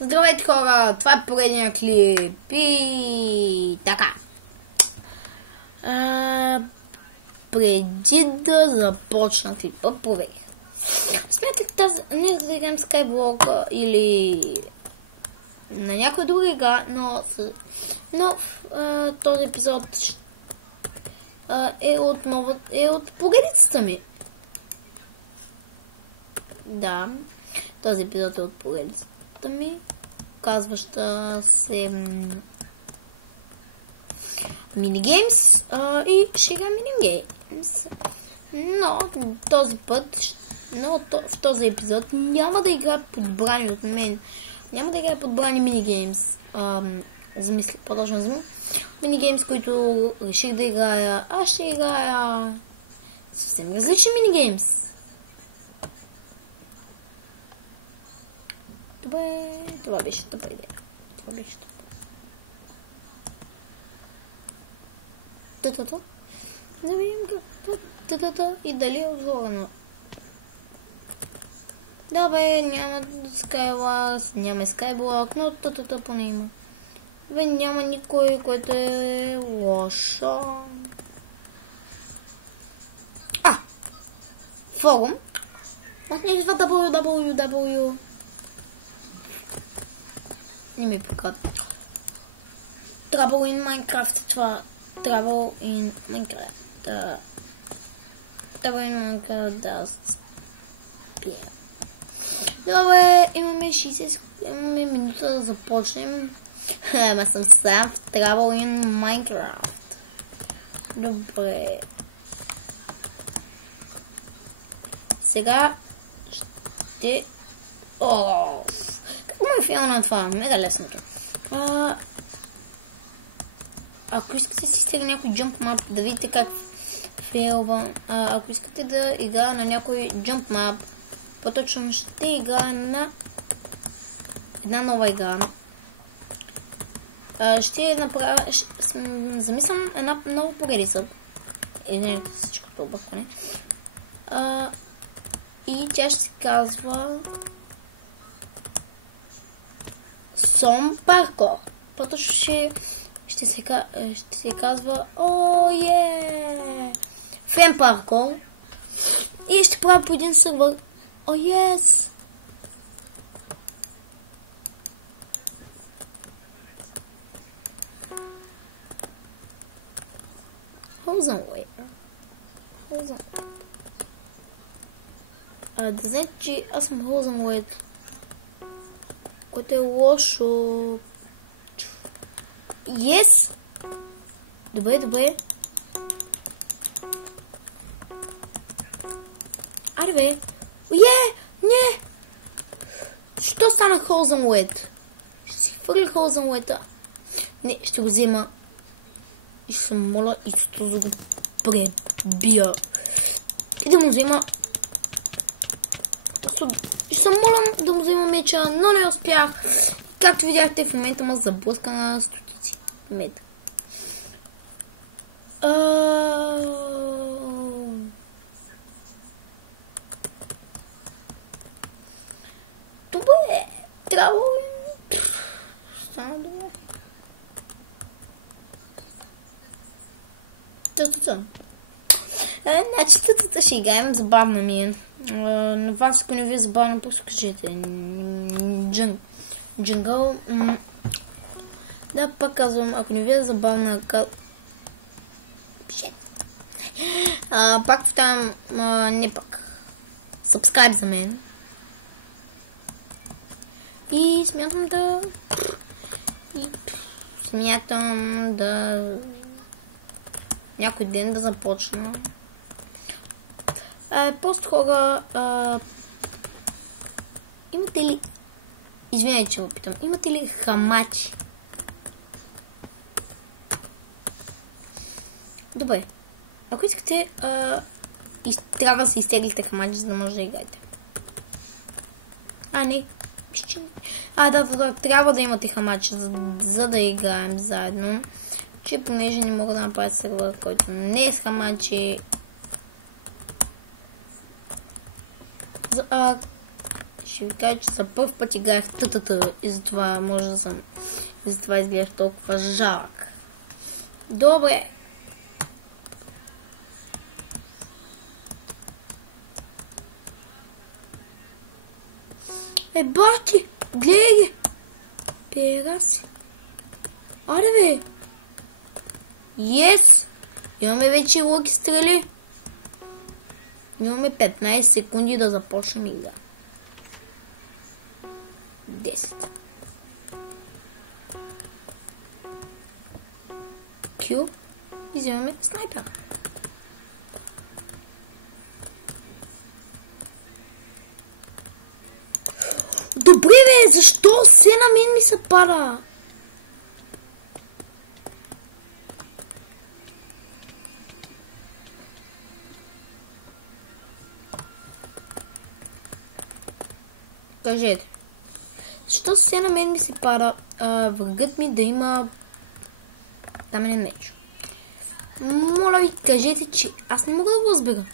Здравейте хора, това е поредния клип и така. Преди да започна клипа, проверих. Смятах не да играем Skyblock или на някоя друга игра, но този епизод е от поредицата ми. Да, този епизод е от поредицата ми, казваща се Minigеймс и ще игра Minigеймс. Но този път, в този епизод няма да игра подбрани от мен. Няма да игра подбрани Minigеймс. По-точно за Minigеймс, които реших да играя. Аз ще играя съвсем различни Minigеймс. Добре, това беше добра идея. Да видим и дали е отворено. Да бе, няма Skywars, няма Skyblock, но поне има. Бе, няма никой, който е лошо. Форум. Отнесва www. Не ми показва. Trouble in Minecraft, това. Trouble in Minecraft. Trouble in Minecraft, да. Добре, имаме минута да започнем. Ама съм сам в Trouble in Minecraft. Добре. Сега ще... Как му е фил на това? Мега лесното. Ако искате си стига някой jump map, да видите как фейлва. Ако искате да игра на някой jump map, по-точно ще игра на една нова игра. Ще направя... Замислям една нова поредица. Извинете всичкото объркване. И тя ще се казва... Som Parkour. По-точно ще се казва Fan Parkour. И ще правя по един сервер. Yes! Hosenware. Да знаете, че аз съм Hosenware, което е лошо. Yes! Добре. Аре бе! Не! Що стана Hosenware? Ще си хвърля Hosenware. Не, ще го взема. И ще се моля и с това да го пребия. И да му взема... Ще се моля да му взема меча, но не успях. Както видяхте, в момента ме заблъска на стотици мета. Добре, трябва... Стана добре. Значи тътата ще играем, забавна ми е. На вас, ако не ви е забавно, просто кажете. Джунгъл. Да, пак казвам, ако не ви е забавна, пак повтарям, не пак. Subscribe за мен. И смятам да някой ден да започна. Просто хора, имате ли... Извинявайте, че го питам. Имате ли хамачи? Добре. Ако искате, трябва да се изтеглите хамачи, за да може да играете. Не. Да, трябва да имате хамачи, за да играем заедно. Че понеже не мога да направя сервер, който не е с хамачи. Ще ви кажа, че за първ път играх тътата и затова може да съм... И затова изглеждах толкова жалък. Добре. Бати! Гледай ги! Пера си! Аре бе! Yes! Имаме вече лъки стрели. Имаме 15 секунди да започнем игра. 10. Q. И вземаме снайпер. Добре бе, защо все на мен ми се пада? Кажете. Защо все на мен ми се пада врагът ми да има каменен меч? Моля ви, кажете, че аз не мога да го разбера.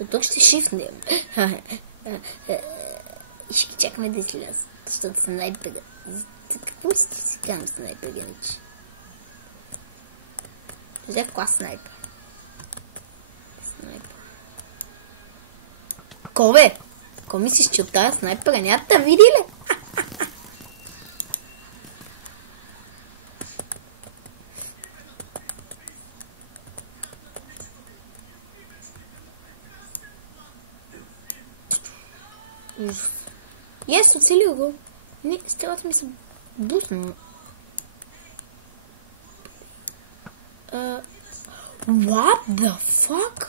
От тук ще шифнем. И ще чакаме да излязат, защото снайпера. Какво си казвам снайпера, иначе? Взе клас снайпер. Снайпер. Кове! Ко мислиш, че от тази снайпера няма да види ли? Yes, оцелил го. Не, стрелата ми се бусна. What the fuck?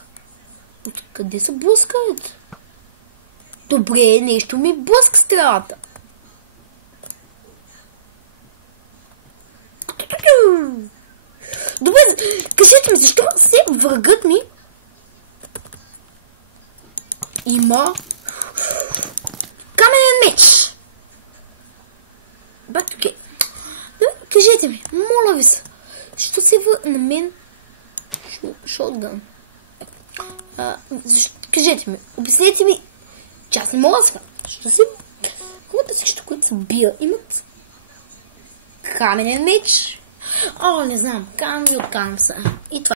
Откъде се блъскат? Добре, нещо ми блъска стрелата. Добре, кажете ми, защо се врагът ми има каменен меч? Back to game. Кажете ми, моля ви се, защо се на мен шотгън? Кажете ми, обяснете ми, че аз не мога да свърна. Защо се... Хората всички, които са бия, имат каменен меч? О, не знам, откарам се. И това